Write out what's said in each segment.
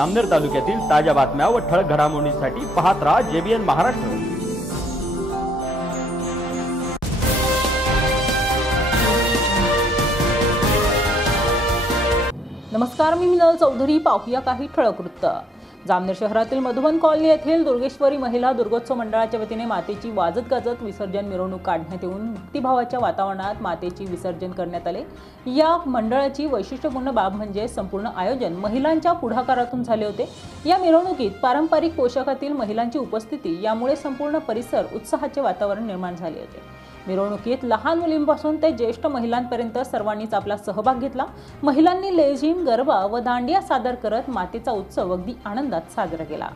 अमनेर तालुक्यातील ताज्या बातम्या व ठळक घडामोडींसाठी पाहत राहा JBN महाराष्ट्र। नमस्कार, मी मिनल चौधरी। पाहूया काही ठळक वृत्त। जामनेर शहरातील मधुबन कॉलनी येथील दुर्गेश्वरी महिला दुर्गोत्सव मंडळाच्या वतीने मातेची वाजत गाजत विसर्जन मिरवणूक काढण्यात येऊन भक्तिभावाच्या वातावरणात मातेची विसर्जन करण्यात आले। या मंडळाची वैशिष्ट्यपूर्ण बाब म्हणजे संपूर्ण आयोजन महिलांच्या पुढाकारातून झाले होते। या मिरवणुकीत पारंपरिक पोशाखातील महिलांची उपस्थिती यामुळे संपूर्ण परिसर उत्साहाचे वातावरण निर्माण झाले होते। मिरवणुकीत लहान मुलींपासून ते ज्येष्ठ महिलांपर्यंत सर्वांनीच आपला सहभाग घेतला। महिलांनी लेझीम, गरबा व दांडिया सादर करत मातेचा उत्सव अगदी आनंदात साजरा केला।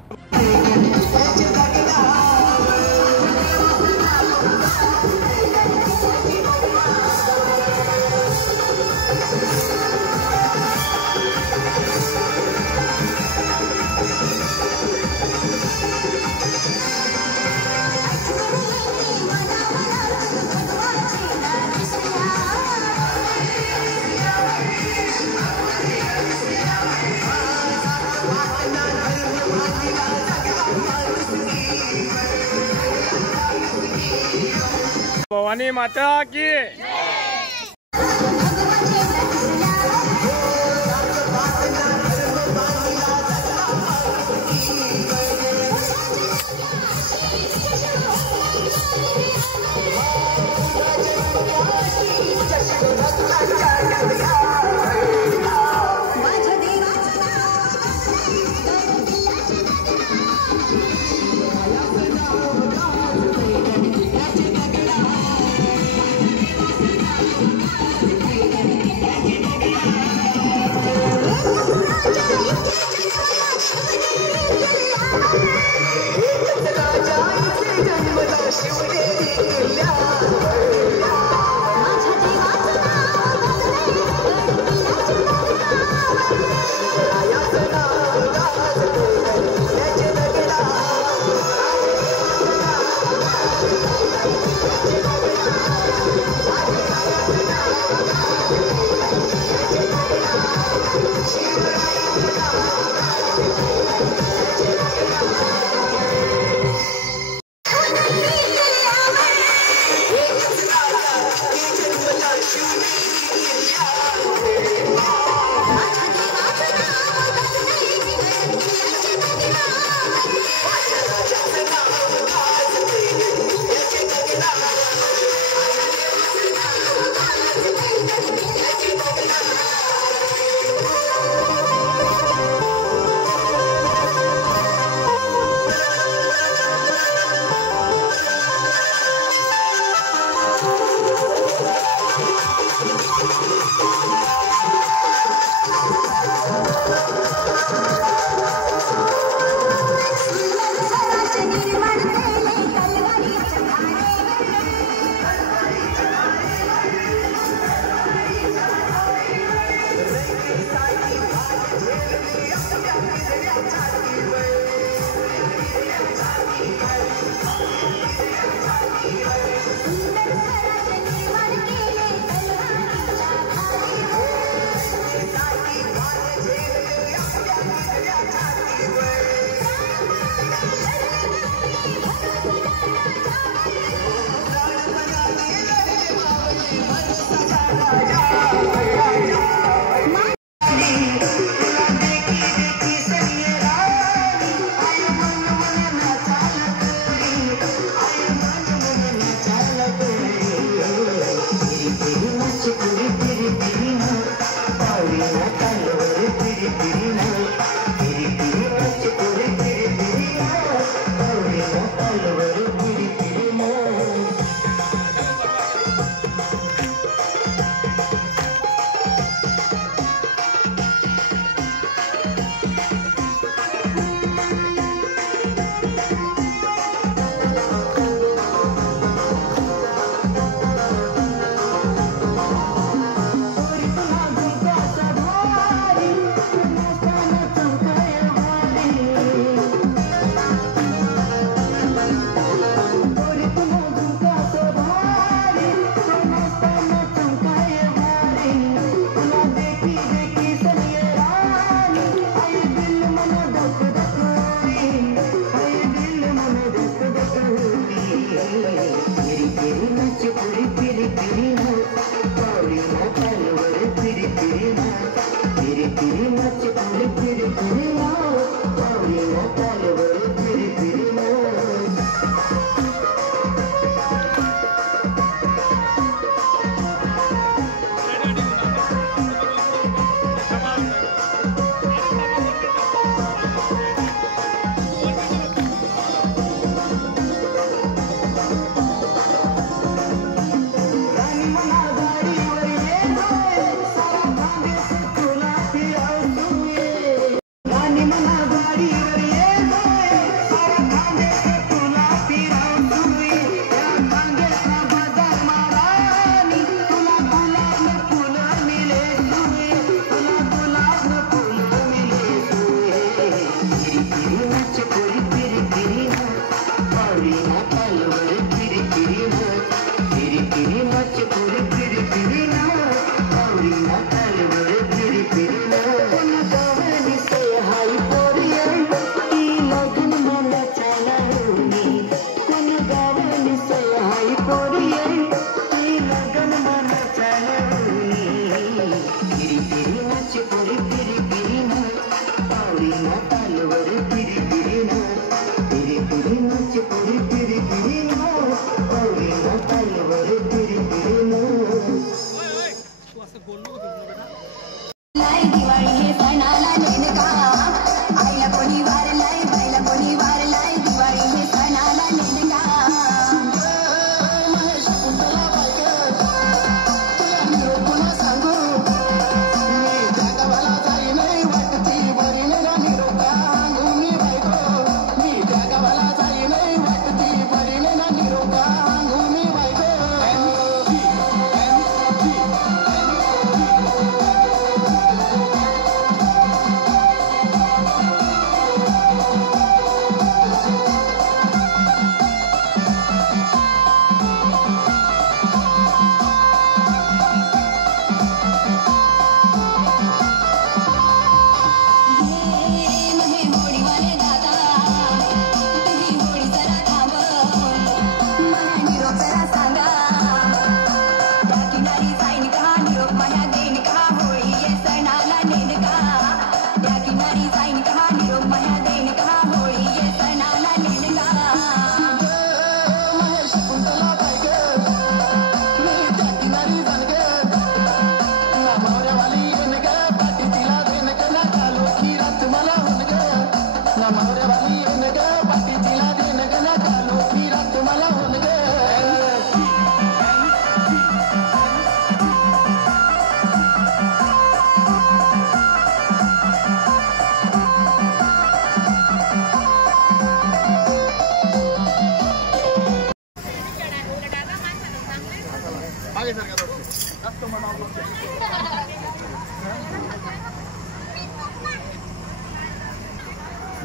भवानी माता की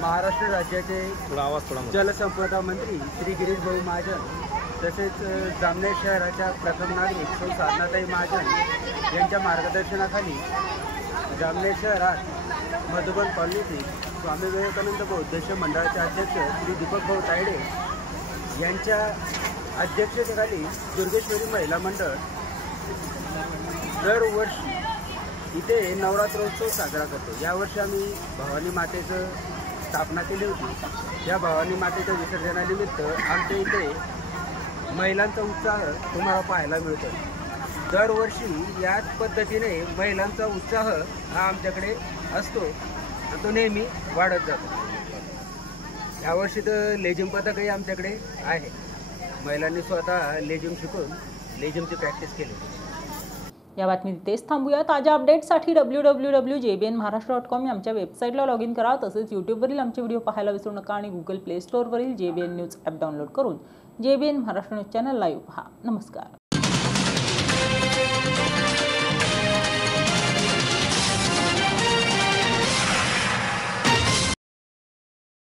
महाराष्ट्र राज्याचे जलसंपदा मंत्री श्री गिरीश भाऊ महाजन तसेच जामनेर शहराच्या प्रथम नागरिक सौ साधनाताई महाजन यांच्या मार्गदर्शनाखाली जामनेर शहरात मधुबन कॉलनीतील स्वामी विवेकानंद बौद्ध मंडळाचे अध्यक्ष श्री दीपक भाऊ तायडे यांच्या अध्यक्षतेखाली दुर्गेश्वरी महिला मंडळ दरवर्षी इथे नवरात्रोत्सव साजरा करतो। यावर्षी आम्ही भवानी मातेचं स्थापना केली होती। या भवानी मातेच्या विसर्जनानिमित्त आमच्या इथे महिलांचा उत्साह तुम्हाला पाहायला मिळतो। दरवर्षी याच पद्धतीने महिलांचा उत्साह हा आमच्याकडे असतो आणि तो नेहमी वाढत जातो। यावर्षी तर लेझिम पथकही आमच्याकडे आहे। महिलांनी स्वतः लेझिम शिकून लेझिमची प्रॅक्टिस केली। या बातमीत तेच थांबूया। ताज्या अपडेट्ससाठी www.jbnmaharashtra.com या आमच्या वेबसाईटला लॉग इन करा। तसेच यूट्यूबवरील आमचे व्हिडिओ पाहायला विसरू नका आणि गुगल प्ले स्टोअरवरील JBN न्यूज ॲप डाउनलोड करून JBN Maharashtra news channel live पहा। नमस्कार।